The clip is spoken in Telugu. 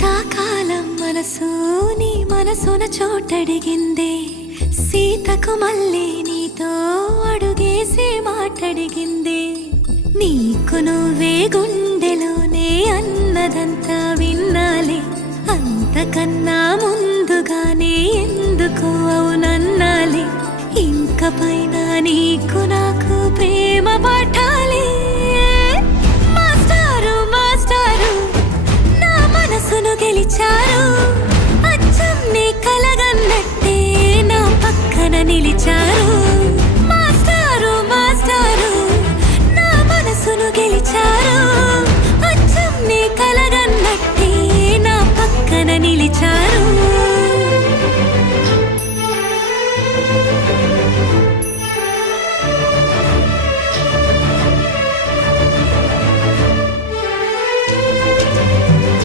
శీతాకాలం మనసు నీ మనసున చోటడిగిందే, సీతకు మళ్ళీ నీతో అడుగేసి మాటడిగిందే. నీకు నువ్వే గుండెలోనే అన్నదంతా విన్నాలే, అంతకన్నా ముందుగానే ఎందుకు అవునన్నాలే. ఇంక పైన నీకు నాకు ప్రేమ పాఠాలే. మాస్టారు మాస్టారు నా మనసును గెలిచారు, అచ్చం నీ కలగన్నట్టే నా పక్కన నిలిచారు.